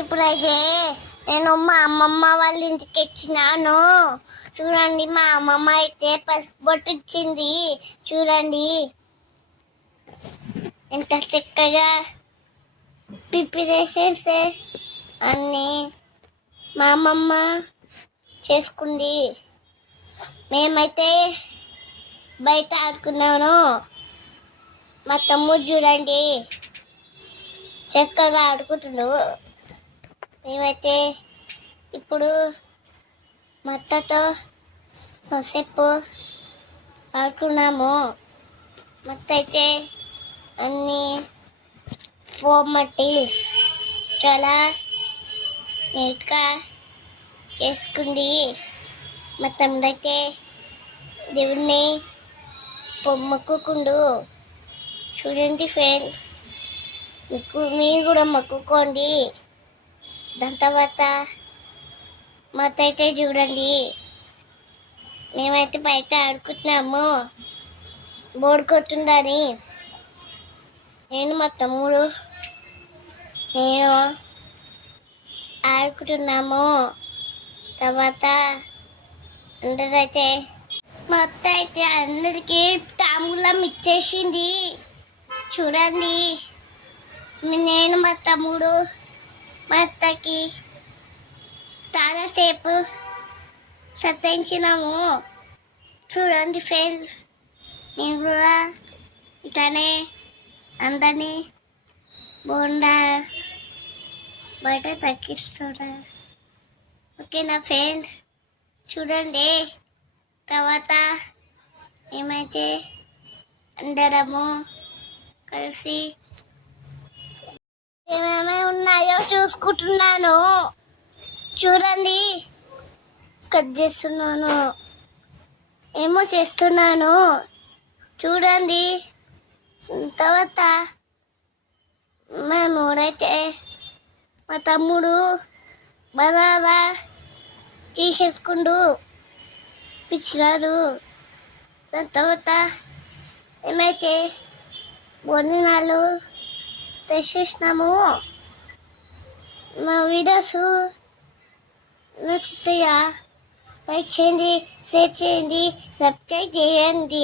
ఇప్పుడైతే నేను మా అమ్మమ్మ వాళ్ళ ఇంటికి వచ్చినాను. చూడండి, మా అమ్మమ్మ అయితే పసుపు బొట్టు ఇచ్చింది. చూడండి ఎంత చక్కగా ప్రిపరేషన్స్ అన్నీ మా అమ్మమ్మ చేసుకుంది. మేమైతే బయట ఆడుకున్నాను. మా తమ్ముడు చూడండి చక్కగా ఆడుకుంటుండు. మేమైతే ఇప్పుడు మా అత్తతో కాసేపు ఆడుకున్నాము. మా అత్త అయితే అన్నీ ఫార్మాలిటీ చాలా నీట్గా చేసుకుంది. మా తమ్ముడు అయితే దేవుడిని మొక్కుకుండు. చూడండి ఫ్రెండ్స్, మీరు కూడా మొక్కుకోండి. దాని తర్వాత మా అత్త అయితే చూడండి మేమైతే బయట ఆడుకుంటున్నాము. బోర్డు కొట్టుందని నేను మా తమ్ముడు నేను ఆడుకుంటున్నాము. తర్వాత అందరైతే మా అత్త అయితే అందరికీ తాంబూలం ఇచ్చేసింది. చూడండి, నేను మా తమ్ముడు మా అత్తకి చాలాసేపు సతాయించినాము. చూడండి ఫ్రెండ్స్, నేను కూడా ఇట్లానే అందరినీ బోండా బయట తగ్గిస్తున్నా. ఓకేనా ఫ్రెండ్స్? చూడండి, తర్వాత ఏమైతే అందరము కలిసి ఏమేమి ఉన్నాయో చూసుకుంటున్నాను. చూడండి, కట్ చేస్తున్నాను, ఏమో చేస్తున్నాను. చూడండి, తర్వాత మేముడైతే మా తమ్ముడు బనానా తీసేసుకుండు పిచ్చిగాడు. దాని తర్వాత ఏమైతే భోజనాలు తెచ్చేసినాము. మా వీడియోస్ నచ్చుతాయా? లైక్ చేయండి, షేర్ చేయండి, సబ్స్క్రైబ్ చేయండి.